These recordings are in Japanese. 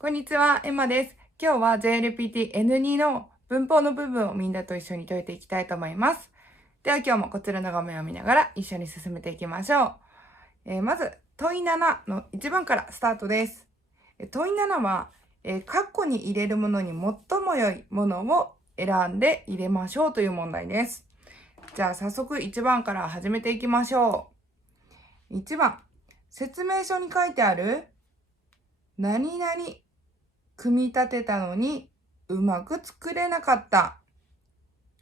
こんにちは、エマです。今日は JLPT N2 の文法の部分をみんなと一緒に解いていきたいと思います。では今日もこちらの画面を見ながら一緒に進めていきましょう。まず、問い7の1番からスタートです。問い7は、括弧に入れるものに最も良いものを選んで入れましょうという問題です。じゃあ早速1番から始めていきましょう。1番、説明書に書いてある何々組み立てたのにうまく作れなかった。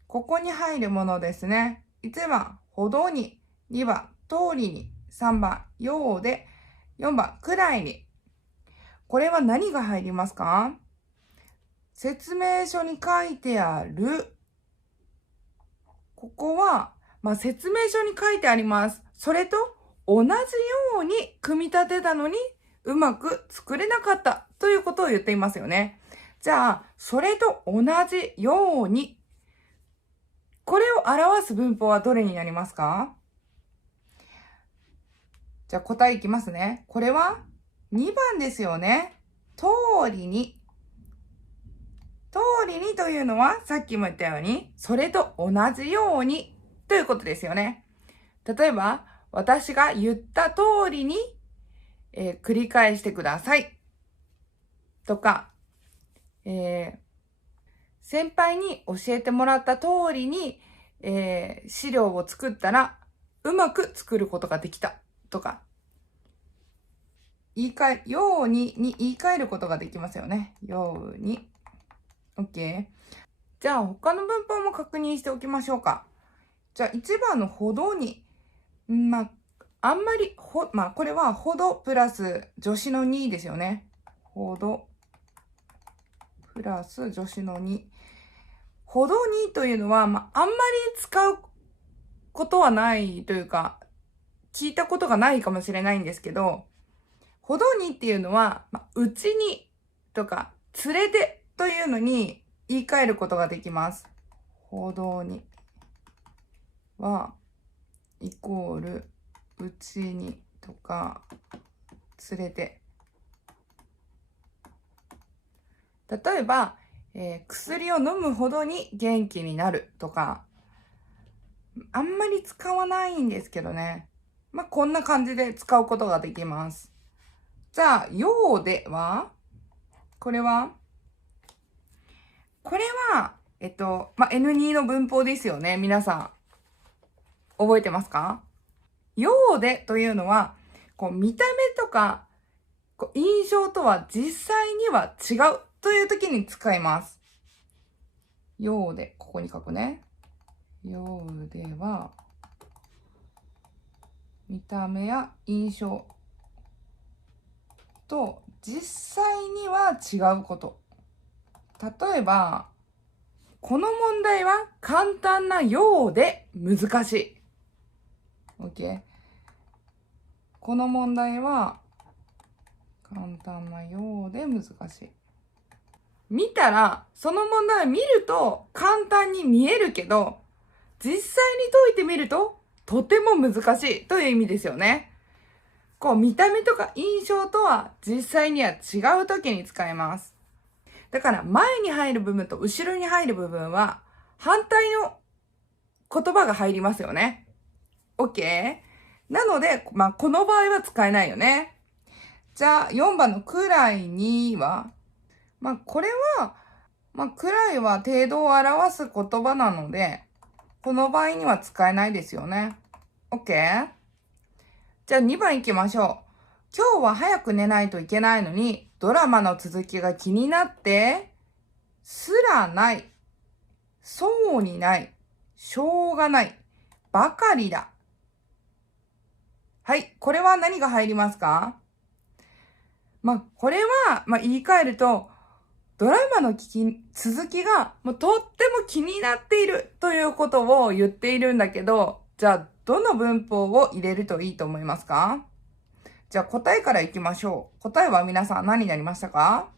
ここに入るものですね。1番、ほどに。2番、通りに。3番、ようで。4番、くらいに。これは何が入りますか？説明書に書いてある。ここは、説明書に書いてあります。それと同じように組み立てたのにうまく作れなかったということを言っていますよね。じゃあ、それと同じように、これを表す文法はどれになりますか？じゃあ答えいきますね。これは2番ですよね。通りに。通りにというのはさっきも言ったように、それと同じようにということですよね。例えば、私が言った通りに、繰り返してください。とか、先輩に教えてもらった通りに、資料を作ったらうまく作ることができたとか、ように言い換えることができますよね。ように。OK。じゃあ他の文法も確認しておきましょうか。じゃあ1番のほどに。あんまり、これはほどプラス助詞の2ですよね。ほどプラス助詞の2。ほどにというのは、あんまり使うことはないというか、聞いたことがないかもしれないんですけど、ほどにっていうのは、うちにとか、連れてというのに言い換えることができます。ほどには、イコール、うちにとか、連れて。例えば、薬を飲むほどに元気になるとか、あんまり使わないんですけどね。こんな感じで使うことができます。じゃあ、ようでは、これは、N2 の文法ですよね。皆さん、覚えてますか？ようでというのは、見た目とか、印象とは実際には違うという時に使います。ようで、ここに書くね。ようでは、見た目や印象と実際には違うこと。例えば、この問題は簡単なようで難しい。OK。この問題は簡単なようで難しい。見たら、その問題を見ると簡単に見えるけど、実際に解いてみるととても難しいという意味ですよね。見た目とか印象とは実際には違う時に使えます。だから前に入る部分と後ろに入る部分は反対の言葉が入りますよね。OK？ なので、この場合は使えないよね。じゃあ4番のくらいには、これは、くらいは程度を表す言葉なので、この場合には使えないですよね。OK？ じゃあ2番行きましょう。今日は早く寝ないといけないのに、ドラマの続きが気になって、すらない、そうにない、しょうがない、ばかりだ。はい、これは何が入りますか？これは、言い換えると、ドラマの続きがとっても気になっているということを言っているんだけど、じゃあどの文法を入れるといいと思いますか？じゃあ答えからいきましょう。答えは皆さん何になりましたか？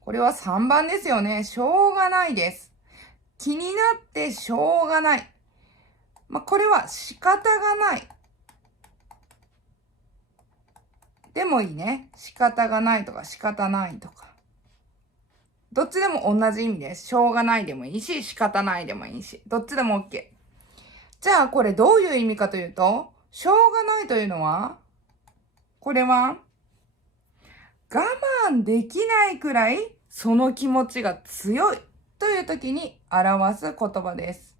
これは3番ですよね。しょうがないです。気になってしょうがない。これは仕方がない。でもいいね。仕方がないとか仕方ないとか。どっちでも同じ意味です。しょうがないでもいいし、仕方ないでもいいし。どっちでも OK。じゃあこれどういう意味かというと、しょうがないというのは、これは我慢できないくらいその気持ちが強いという時に表す言葉です。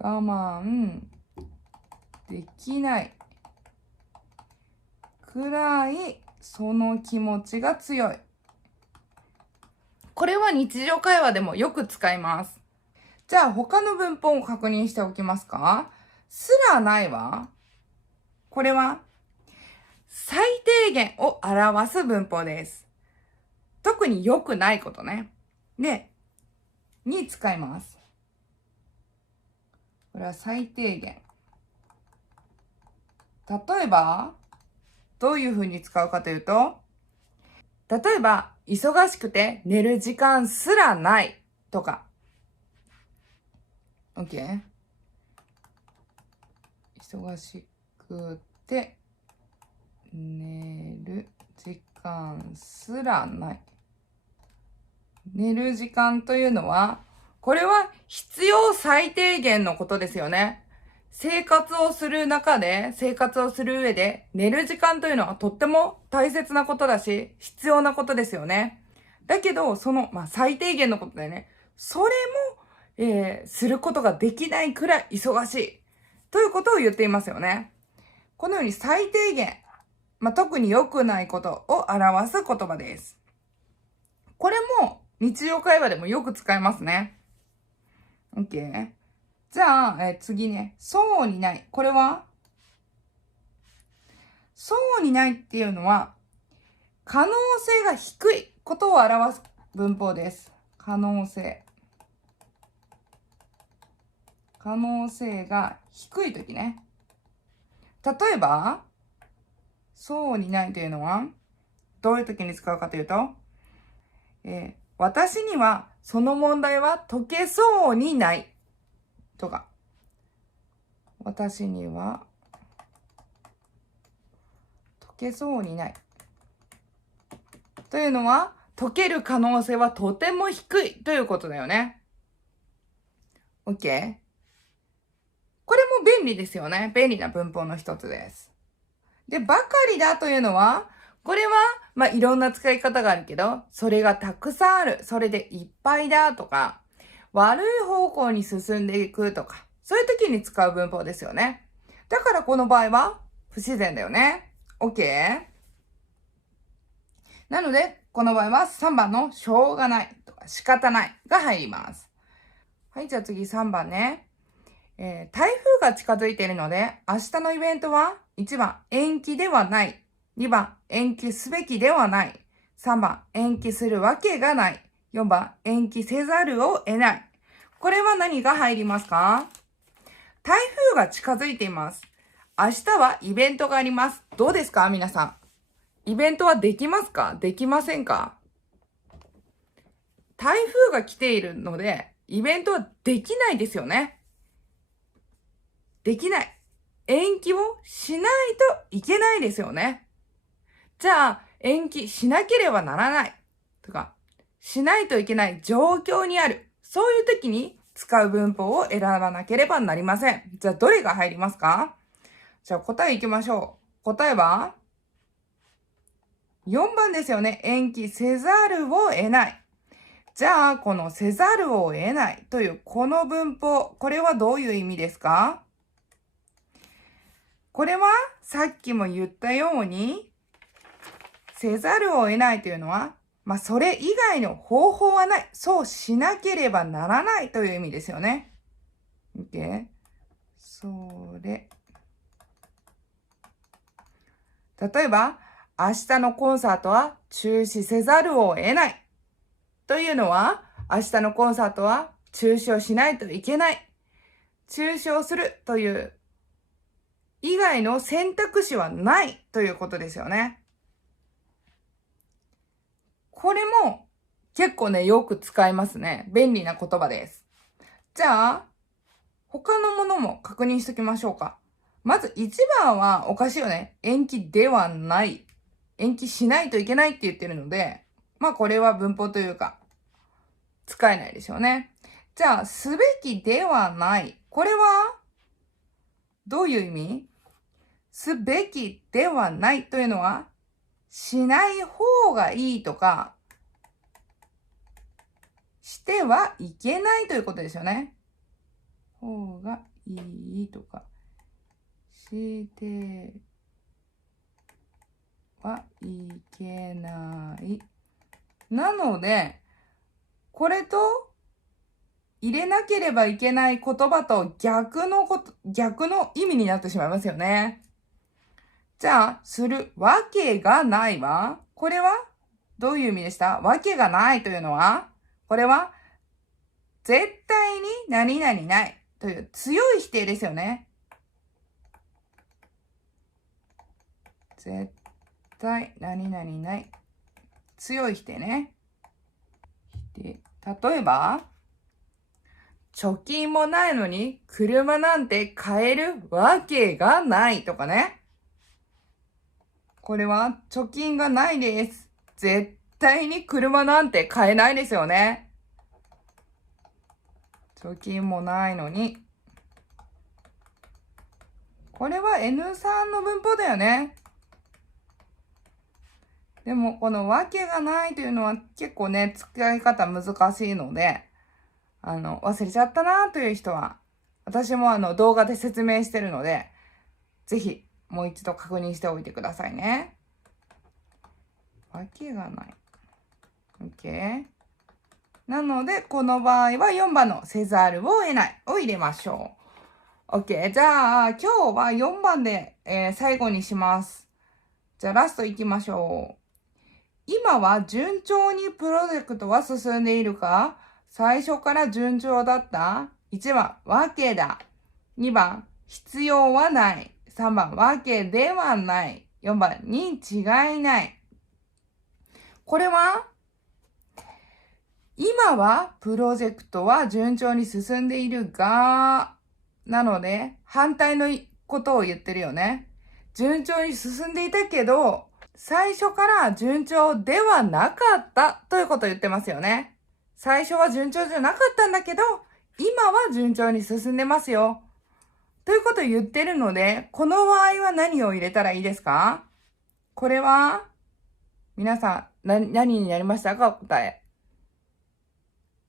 我慢できないくらいその気持ちが強い。これは日常会話でもよく使います。じゃあ他の文法を確認しておきますか？すらないは、これは最低限を表す文法です。特に良くないことね。で、に使います。これは最低限。例えば、どういう風に使うかというと、例えば、忙しくて寝る時間すらないとか。OK？ 忙しくて寝る時間すらない。寝る時間というのは、これは必要最低限のことですよね。生活をする上で、寝る時間というのはとっても大切なことだし、必要なことですよね。だけど、最低限のことだよね。それも、することができないくらい忙しい。ということを言っていますよね。このように最低限、特に良くないことを表す言葉です。これも日常会話でもよく使いますね。OK。じゃあ、次ね。そうにない。これはそうにないっていうのは、可能性が低いことを表す文法です。可能性。可能性が低いときね。例えば、そうにないというのは、どういうときに使うかというと、私にはその問題は解けそうにないとか、私には解けそうにないというのは、解ける可能性はとても低いということだよね。OK？ これも便利ですよね。便利な文法の一つです。で、ばかりだというのは、これは、いろんな使い方があるけど、それがたくさんある、それでいっぱいだとか、悪い方向に進んでいくとか、そういう時に使う文法ですよね。だからこの場合は不自然だよね。OK？ なので、この場合は3番のしょうがないとか仕方ないが入ります。はい、じゃあ次3番ね。台風が近づいているので、明日のイベントは1番延期ではない。2番延期すべきではない。3番延期するわけがない。4番延期せざるを得ない。これは何が入りますか？台風が近づいています。明日はイベントがあります。どうですか皆さん。イベントはできますか？できませんか？台風が来ているので、イベントはできないですよね。できない。延期をしないといけないですよね。じゃあ、延期しなければならないとか、しないといけない状況にある。そういう時に使う文法を選ばなければなりません。じゃあ、どれが入りますか？じゃあ、答えいきましょう。答えは4番ですよね。延期せざるを得ない。じゃあ、このせざるを得ないというこの文法、これはどういう意味ですか？これはさっきも言ったように、せざるを得ないというのは、それ以外の方法はない。そうしなければならないという意味ですよね。OK？ それ。例えば、明日のコンサートは中止せざるを得ない。というのは、明日のコンサートは中止をしないといけない。中止をするという以外の選択肢はないということですよね。これも結構ね、よく使いますね。便利な言葉です。じゃあ、他のものも確認しておきましょうか。まず1番はおかしいよね。延期ではない。延期しないといけないって言ってるので、まあこれは文法というか、使えないでしょうね。じゃあ、すべきではない。これは、どういう意味？すべきではないというのは、しない方がいいとか、してはいけないということですよね。方がいいとか、してはいけない。なので、これと入れなければいけない言葉と逆の意味になってしまいますよね。じゃあ、するわけがないは、これはどういう意味でした？わけがないというのは、これは絶対に何々ないという強い否定ですよね。絶対何々ない。強い否定ね。否定。例えば、貯金もないのに車なんて買えるわけがないとかね。これは貯金がないです。絶対に車なんて買えないですよね。貯金もないのに。これは N3 の文法だよね。でも、このわけがないというのは結構ね、使い方難しいので、忘れちゃったなという人は、私も動画で説明してるので、ぜひ、もう一度確認しておいてくださいね。わけがない。OK。なので、この場合は4番のせざるを得ないを入れましょう。OK。じゃあ、今日は4番で、最後にします。じゃあ、ラスト行きましょう。今は順調にプロジェクトは進んでいるか？最初から順調だった？ 1 番、わけだ。2番、必要はない。3番、わけではない。4番、に違いない。これは、今はプロジェクトは順調に進んでいるが、なので、反対のことを言ってるよね。順調に進んでいたけど、最初から順調ではなかったということを言ってますよね。最初は順調じゃなかったんだけど、今は順調に進んでますよ。ということを言ってるので、この場合は何を入れたらいいですか？これは、皆さん、何になりましたか？答え。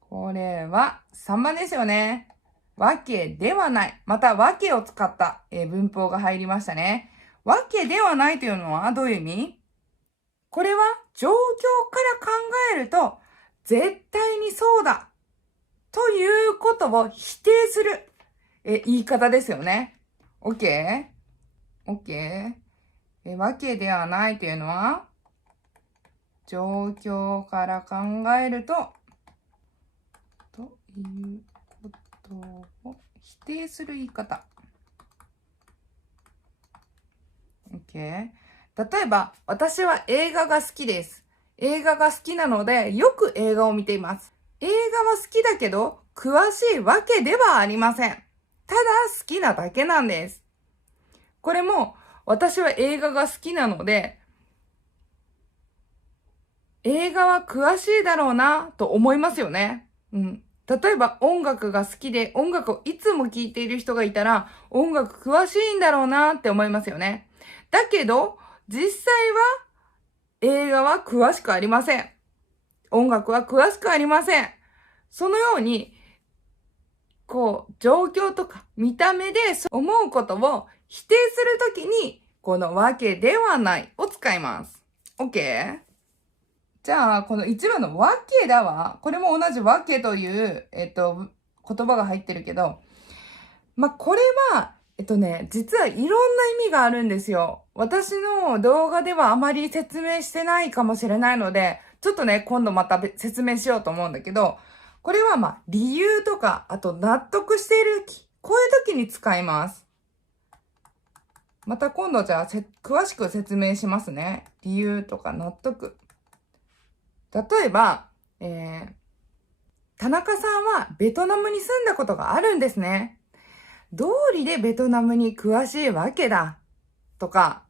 これは3番ですよね。わけではない。また、わけを使った、文法が入りましたね。わけではないというのはどういう意味？これは状況から考えると、絶対にそうだということを否定する、言い方ですよね。OK？ OK？ わけではないというのは、状況から考えると、ということを否定する言い方。OK？ 例えば、私は映画が好きです。映画が好きなので、よく映画を見ています。映画は好きだけど、詳しいわけではありません。ただ好きなだけなんです。これも、私は映画が好きなので、映画は詳しいだろうなと思いますよね。例えば音楽が好きで音楽をいつも聴いている人がいたら、音楽詳しいんだろうなって思いますよね。だけど、実際は映画は詳しくありません。音楽は詳しくありません。そのように、状況とか見た目で思うことを否定するときに、このわけではないを使います。OK？ じゃあ、この一番のわけだわ。これも同じわけという、言葉が入ってるけど、これは、実はいろんな意味があるんですよ。私の動画ではあまり説明してないかもしれないので、ちょっとね、今度また説明しようと思うんだけど、これは理由とか、あと納得しているこういう時に使います。また今度じゃあ詳しく説明しますね。理由とか納得。例えば、田中さんはベトナムに住んだことがあるんですね。道理でベトナムに詳しいわけだ。とか、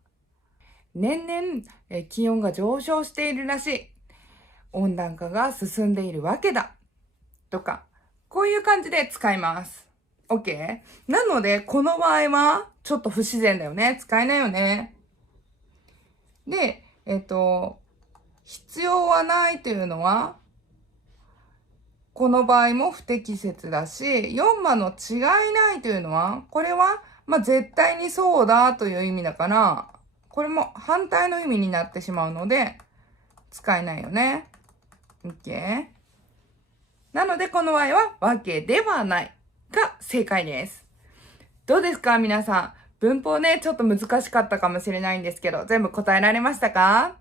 年々気温が上昇しているらしい。温暖化が進んでいるわけだ。とか、こういう感じで使います。OK？ なので、この場合は、ちょっと不自然だよね。使えないよね。で、必要はないというのは、この場合も不適切だし、4番の違いないというのは、これは、絶対にそうだという意味だから、これも反対の意味になってしまうので、使えないよね。OK？ なので、この場合は、わけではないが正解です。どうですか皆さん。文法ね、ちょっと難しかったかもしれないんですけど、全部答えられましたか？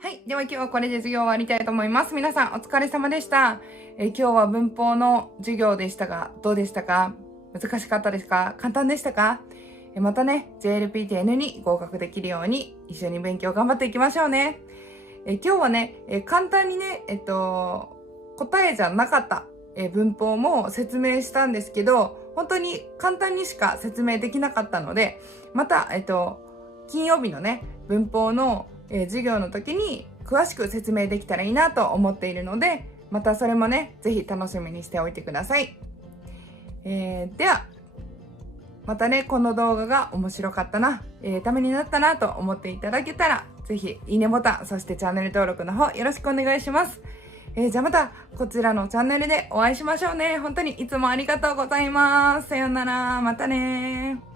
はい。では今日はこれで授業を終わりたいと思います。皆さんお疲れ様でした。今日は文法の授業でしたが、どうでしたか？難しかったですか？簡単でしたか？またね、JLPT-N に合格できるように一緒に勉強頑張っていきましょうね。今日はね、簡単にね、答えじゃなかった、文法も説明したんですけど、本当に簡単にしか説明できなかったので、また、金曜日のね、文法の、授業の時に詳しく説明できたらいいなと思っているので、またそれもね、ぜひ楽しみにしておいてください。では、またね、この動画が面白かったな、ためになったなと思っていただけたら、ぜひいいねボタン、そしてチャンネル登録の方よろしくお願いします。じゃあまたこちらのチャンネルでお会いしましょうね。本当にいつもありがとうございます。さようなら。またね。